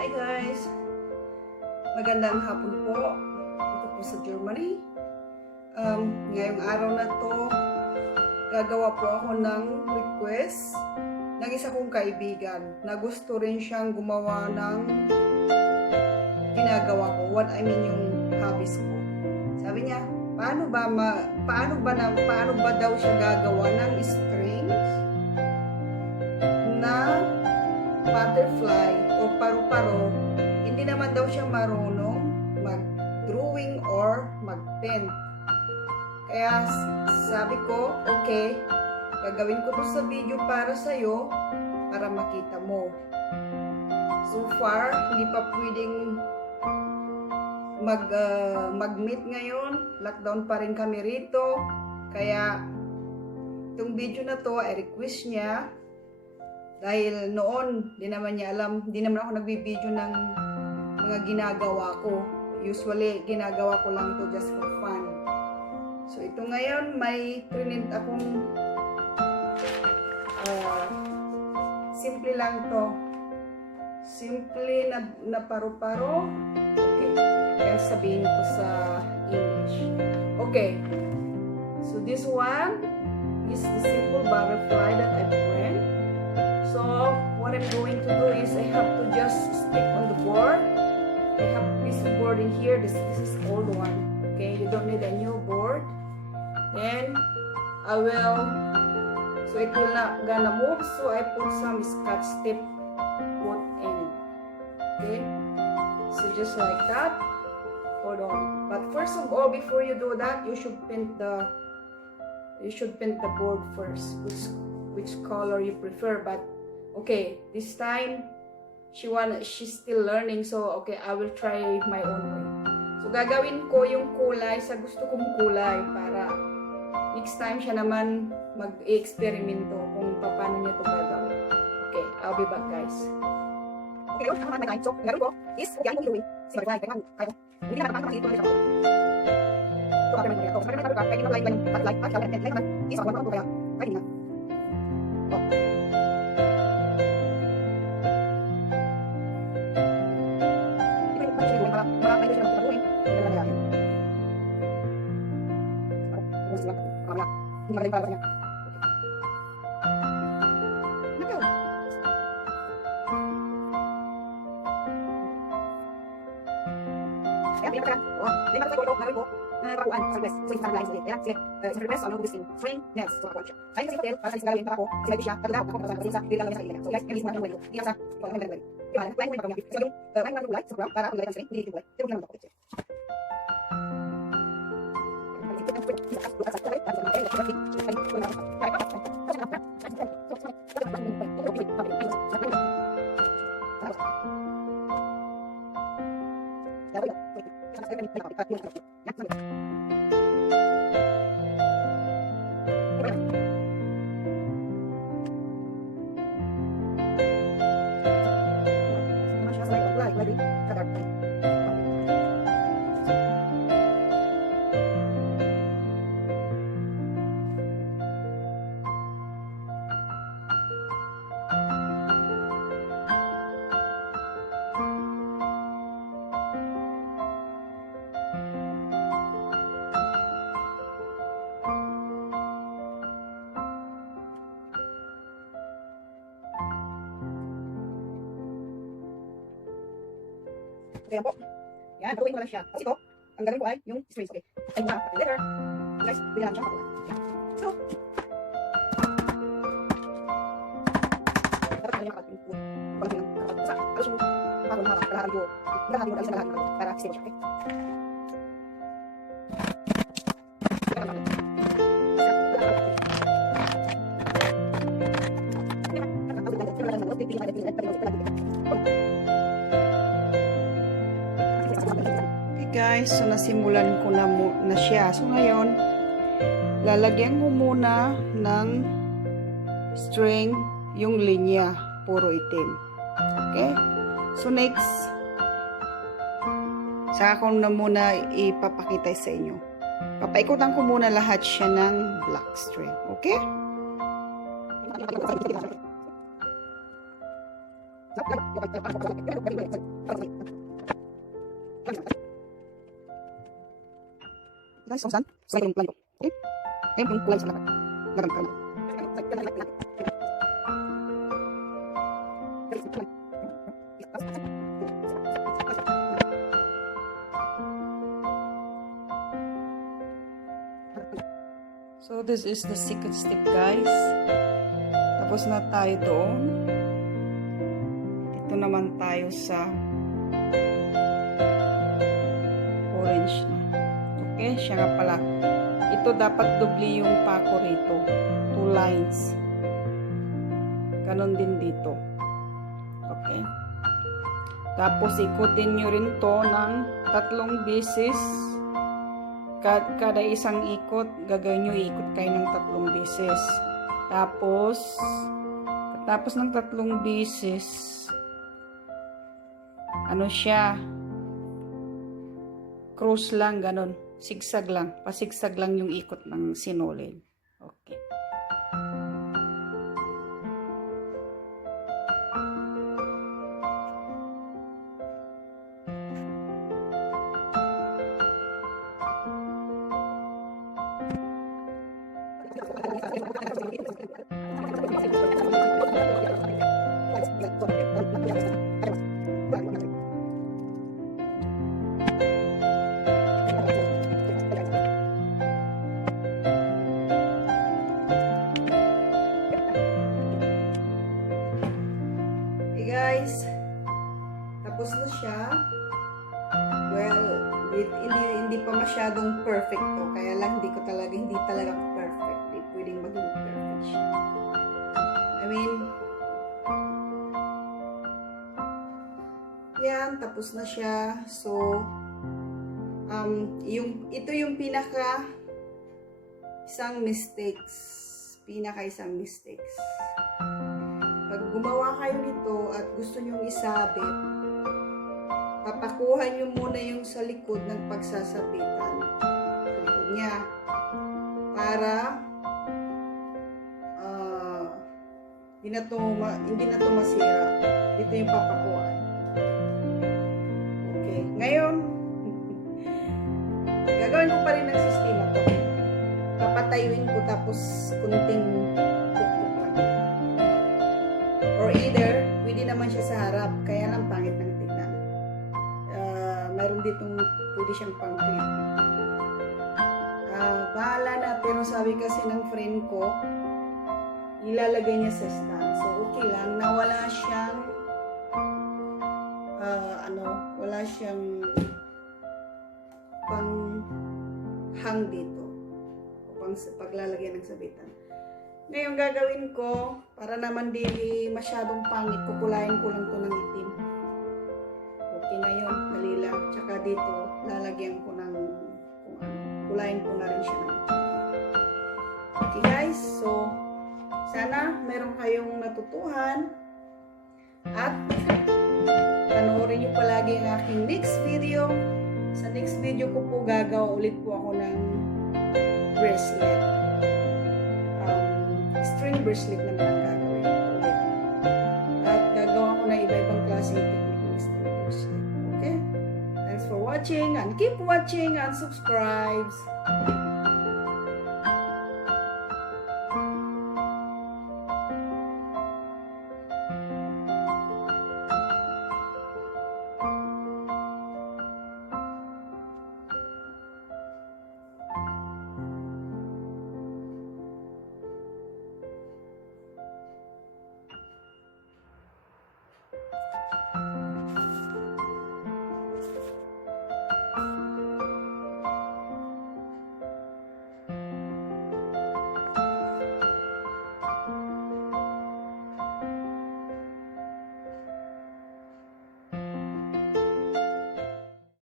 Hi guys! Magandang hapon po. Ito po sa Germany. Ngayong araw na to, gagawa po ako ng request ng isa kong kaibigan na gusto rin siyang gumawa ng ginagawa ko. Yung hobbies ko. Sabi niya, paano ba daw siya gagawa ng strings na butterfly o paru-paro? Hindi naman daw siya marunong mag-drawing or mag-pen. Kaya sabi ko, okay, gagawin ko to sa video para sa'yo, para makita mo. So far, hindi pa pwedeng mag-meet ngayon. Lockdown pa rin kami rito. Kaya, itong video na to, ay request niya. Dahil noon, di naman niya alam, di naman ako nagbibideo ng mga ginagawa ko. Usually, ginagawa ko lang to just for fun. So, ito ngayon, may print akong simple lang to. Simple na paru-paro. Okay. Kaya sabihin ko sa English. Okay. So, this one is the simple butterfly that I print. So, what I'm going to do is I have to just stick on the board. I have this board in here. This is old one. Okay, you don't need a new board. Then, I will, so it will not gonna move. So, I put some scotch tape put in it. Okay, so just like that. Hold on. But first of all, before you do that, you should paint the board first. Which color you prefer, but okay, this time she's still learning, so okay, I will try my own way. So gagawin ko yung kulay sa gusto kong kulay para next time siya naman mag-experimento kung paano niya ito gagawin. Okay, I'll be back guys. Okay, so gagawin ko is yan yung iluwin. Sige, kayo. Hindi na naman ito siya. So after my so after my kaya like is ako ko kaya kaya na. Ayan po. Yan, pakuin ko lang siya. Kasi ito, ang gagawin ko ay yung strings. Okay. Ay mga letter. Guys, pwede lang siya pakuin. So, dapat kanya kapag yung pag lang. Sa, alos yung pakon na kalaharan ko. Kalaharan ko sa kalaharan ko para stable siya. Okay. Guys, so nasimulan ko na siya. So ngayon, lalagyan ko muna ng string yung linya, puro itim. Okay? So next, saka ko na muna ipapakita sa inyo. Papaikutan ko muna lahat siya ng black string. Okay? Guys, saan? Saan yung plan ko? Okay? Ayun yung kulay sa lahat. Lagan ka. So, this is the second step, guys. Tapos na tayo doon. Dito naman tayo sa orange na. Okay, siya nga pala. Ito dapat doble yung pako rito. 2 lines. Ganon din dito. Okay. Tapos ikutin nyo rin to ng 3 beses. Kada isang ikot, gagawin nyo ikot kayo ng 3 beses. Tapos ng 3 beses, ano siya, cross lang, ganon. Sigsag lang. Pasigsag lang yung ikot ng sinulid. Okay. Guys, tapos na siya. Well, hindi pa masyadong perfect to, kaya lang hindi talaga perfect. Hindi pwedeng maging perfect siya. I mean, yan, tapos na siya. So, ito yung isang mistakes. Pag gumawa kayo nito at gusto nyong isabit, papakuhan nyo muna yung sa likod ng pagsasabitan. Sa likod niya. Para hindi na to masira. Dito yung papakuhan. Okay. Ngayon, gagawin ko pa rin ng sistema to. Papatayuin ko tapos kunting pukpuk lang. Or either, pwede naman siya sa harap. Kaya lang pangit ng tignan. Mayroon ditong pwede siyang pang-clip. Bahala na. Pero sabi kasi ng friend ko, ilalagay niya sa stand. So, okay lang. Na wala siyang wala siyang pang-hang dito. O paglalagyan ng sabitan. Ngayon gagawin ko, para naman di masyadong pangit, kukulayin ko lang to ng itim. Okay na yun, dali lang. Tsaka dito, lalagyan ko ng kulayin ko na rin siya ng itim. Okay guys, so sana meron kayong natutuhan at panoorin nyo palagi ang aking next video. Sa next video ko po gagawa ulit po ako ng bracelet. String bracelet naman ang gagawin ko ulit. At gagawa ko na iba-ibang klaseng technique ng string bracelet. Okay? Thanks for watching and keep watching and subscribe.